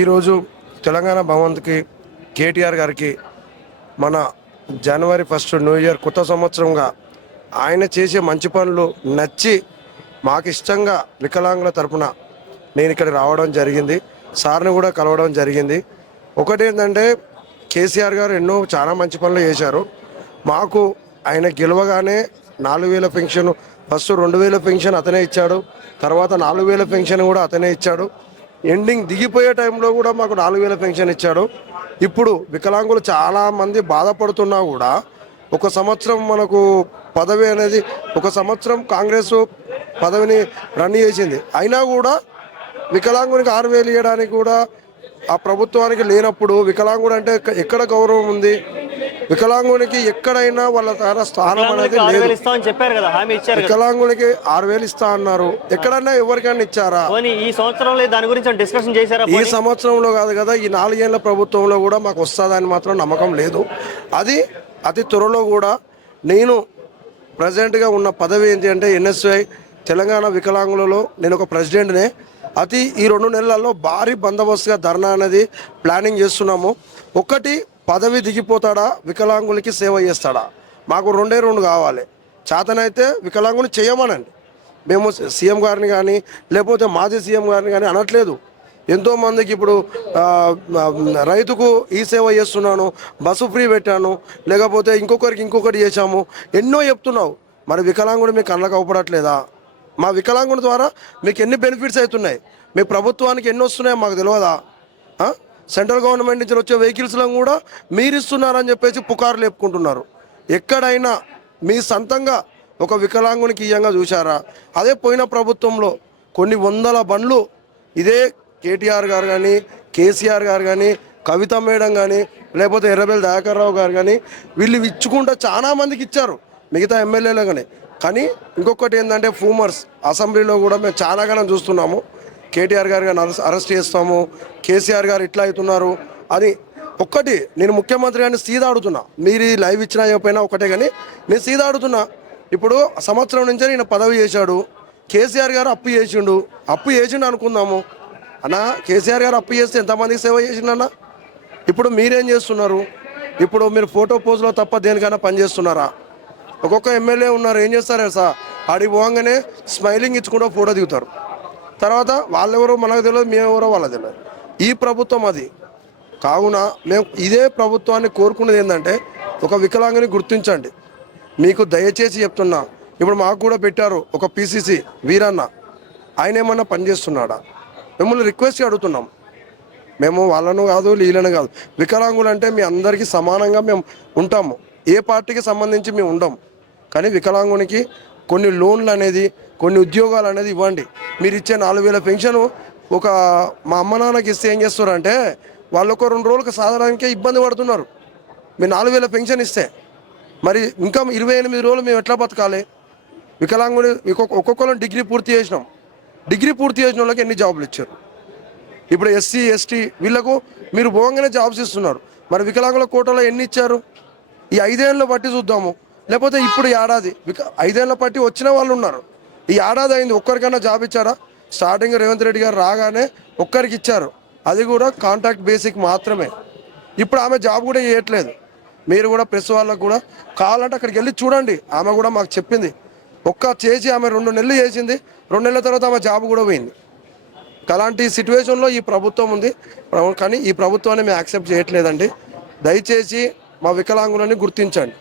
ఈరోజు తెలంగాణ భవన్కి కేటీఆర్ గారికి మన జనవరి 1 న్యూ ఇయర్ కొత్త సంవత్సరంగా ఆయన చేసే మంచి పనులు నచ్చి మాకు ఇష్టంగా వికలాంగుల తరపున నేను ఇక్కడ రావడం జరిగింది. సార్ని కూడా కలవడం జరిగింది. ఒకటి ఏంటంటే కేసీఆర్ గారు ఎన్నో చాలా మంచి పనులు చేశారు. మాకు ఆయన గెలవగానే 4000 పెన్షన్, ఫస్ట్ 2000 పెన్షన్ అతనే ఇచ్చాడు, తర్వాత 4000 పెన్షన్ కూడా అతనే ఇచ్చాడు. ఎండింగ్ దిగిపోయే టైంలో కూడా మాకు 4000 పెన్షన్ ఇచ్చాడు. ఇప్పుడు వికలాంగులు చాలామంది బాధపడుతున్నా కూడా ఒక సంవత్సరం మనకు పదవి అనేది, ఒక సంవత్సరం కాంగ్రెస్ పదవిని రన్ చేసింది, అయినా కూడా వికలాంగునికి 6000 ఇవ్వడానికి కూడా ఆ ప్రభుత్వానికి లేనప్పుడు వికలాంగుడు అంటే ఎక్కడ గౌరవం ఉంది? వికలాంగునికి ఎక్కడైనా వాళ్ళ స్థానం అనేది లేదు. వికలాంగునికి 6000 ఇస్తా అన్నారు, ఎక్కడన్నా ఎవరికైనా ఇచ్చారా? ఈ సంవత్సరంలో దాని గురించి డిస్కషన్ చేశారా? ఈ సంవత్సరంలో కాదు కదా, ఈ 4 ఏళ్ల ప్రభుత్వంలో కూడా మాకు వస్తుందని మాత్రం నమ్మకం లేదు. అది అతి త్వరలో కూడా నేను ప్రెసిడెంట్గా ఉన్న పదవి ఏంటి అంటే ఎన్ఎస్ఐ తెలంగాణ వికలాంగులలో నేను ఒక ప్రెసిడెంట్నే. ఈ 2 నెలల్లో భారీ బందోబస్తుగా ధర్నా అనేది ప్లానింగ్ చేస్తున్నాము. ఒకటి, పదవి దిగిపోతాడా, వికలాంగులకి సేవ చేస్తాడా? మాకు 2 కావాలి. చేతనైతే వికలాంగుని చేయమనండి. మేము సీఎం గారిని కానీ లేకపోతే మాజీ సీఎం గారిని కానీ అనట్లేదు. ఎంతోమందికి ఇప్పుడు రైతుకు ఈ సేవ చేస్తున్నాను, బస్సు ఫ్రీ పెట్టాను, లేకపోతే ఇంకొకటి చేశాము, ఎన్నో చెప్తున్నావు. మరి వికలాంగుడు మీకు కళ్ళకు అవపడట్లేదా? మా వికలాంగుడి ద్వారా మీకు ఎన్ని బెనిఫిట్స్ అవుతున్నాయి, మీ ప్రభుత్వానికి ఎన్ని వస్తున్నాయో మాకు తెలియదా? సెంట్రల్ గవర్నమెంట్ నుంచి వచ్చే వెహికల్స్లో కూడా మీరు ఇస్తున్నారని చెప్పేసి పుకార్లు చెప్పుకుంటున్నారు. ఎక్కడైనా మీ సొంతంగా ఒక వికలాంగునికి ఇయ్యంగా చూశారా? అదే పోయిన ప్రభుత్వంలో కొన్ని వందల బండ్లు ఇదే కేటీఆర్ గారు కానీ, కేసీఆర్ గారు కానీ, కవిత మేడం కానీ, లేకపోతే ఎర్రబెల్లి దయాకర్ రావు గారు కానీ వీళ్ళు ఇచ్చుకుంటూ చాలా మందికి ఇచ్చారు, మిగతా ఎమ్మెల్యేలు కానీ. ఇంకొకటి ఏంటంటే ఫూమర్స్ అసెంబ్లీలో కూడా మేము చాలాగానం చూస్తున్నాము. కేటీఆర్ గారు అరెస్ట్ చేస్తాము, కేసీఆర్ గారు ఇట్లా అవుతున్నారు అని. ఒక్కటి నేను ముఖ్యమంత్రి గారిని సీదా అడుగుతున్నా, మీరు లైవ్ ఇచ్చినా చెప్పైనా ఒకటే, కానీ నేను సీదా అడుగుతున్నా. ఇప్పుడు సంవత్సరం నుంచే నేను పదవి చేశాడు, కేసీఆర్ గారు అప్పు చేసిండు అనుకుందాము అన్న. కేసీఆర్ గారు అప్పు చేస్తే ఎంతమందికి సేవ చేసిండన్న? ఇప్పుడు మీరేం చేస్తున్నారు? ఇప్పుడు మీరు ఫోటో పోజులో తప్ప దేనికైనా పనిచేస్తున్నారా? ఒక్కొక్క ఎమ్మెల్యే ఉన్నారు, ఏం చేస్తారు సార్, ఆడికి పోగానే స్మైలింగ్ ఇచ్చుకుంటూ ఫోటో దిగుతారు. తర్వాత వాళ్ళెవరో మనకు తెలియదు, మేమెవరో వాళ్ళకి తెలియదు. ఈ ప్రభుత్వం అది కావున మేము ఇదే ప్రభుత్వాన్ని కోరుకునేది ఏంటంటే ఒక వికలాంగుని గుర్తించండి. మీకు దయచేసి చెప్తున్నా, ఇప్పుడు మాకు కూడా పెట్టారు ఒక పిసిసి వీరన్న, ఆయన ఏమన్నా పనిచేస్తున్నాడా? మిమ్మల్ని రిక్వెస్ట్ అడుగుతున్నాం. మేము వాళ్ళను కాదు వీళ్ళను కాదు, వికలాంగులు అంటే మీ అందరికీ సమానంగా మేము ఉంటాము. ఏ పార్టీకి సంబంధించి మేము ఉండము, కానీ వికలాంగునికి కొన్ని లోన్లు అనేది, కొన్ని ఉద్యోగాలు అనేది ఇవ్వండి. మీరు ఇచ్చే 4000 పెన్షన్ ఒక మా అమ్మ నాన్నకి ఇస్తే ఏం చేస్తారంటే వాళ్ళు ఒక 2 రోజులకు సాధారణకే ఇబ్బంది పడుతున్నారు. మీరు 4000 పెన్షన్ ఇస్తే మరి ఇంకా 28 రోజులు మేము ఎట్లా బతకాలి? వికలాంగుని ఒక్కొక్కరు డిగ్రీ పూర్తి చేసినాం, డిగ్రీ పూర్తి చేసిన వాళ్ళకి ఎన్ని జాబులు ఇచ్చారు? ఇప్పుడు ఎస్సీ ఎస్టీ వీళ్ళకు మీరు పోగానే జాబ్స్ ఇస్తున్నారు, మరి వికలాంగుల కోటలో ఎన్ని ఇచ్చారు? ఈ 5 ఏళ్ళ బట్టి చూద్దాము, లేకపోతే ఇప్పుడు ఏడాది 5 ఏళ్ళ బట్టి వచ్చిన వాళ్ళు ఉన్నారు. ఈ ఏడాది అయింది, ఒక్కరికైనా జాబ్ ఇచ్చారా? స్టార్టింగ్ రేవంత్ రెడ్డి గారు రాగానే ఒక్కరికి ఇచ్చారు, అది కూడా కాంట్రాక్ట్ బేసిక్ మాత్రమే. ఇప్పుడు ఆమె జాబ్ కూడా చేయట్లేదు. మీరు కూడా ప్రెస్ వాళ్ళకు కూడా కావాలంటే అక్కడికి వెళ్ళి చూడండి. ఆమె కూడా మాకు చెప్పింది, చేసి ఆమె 2 నెలలు చేసింది, 2 నెలల తర్వాత ఆమె జాబ్ కూడా పోయింది. అలాంటి సిచ్యువేషన్లో ఈ ప్రభుత్వం ఉంది, కానీ ఈ ప్రభుత్వాన్ని మేము యాక్సెప్ట్ చేయట్లేదండి. దయచేసి మా వికలాంగులని గుర్తించండి.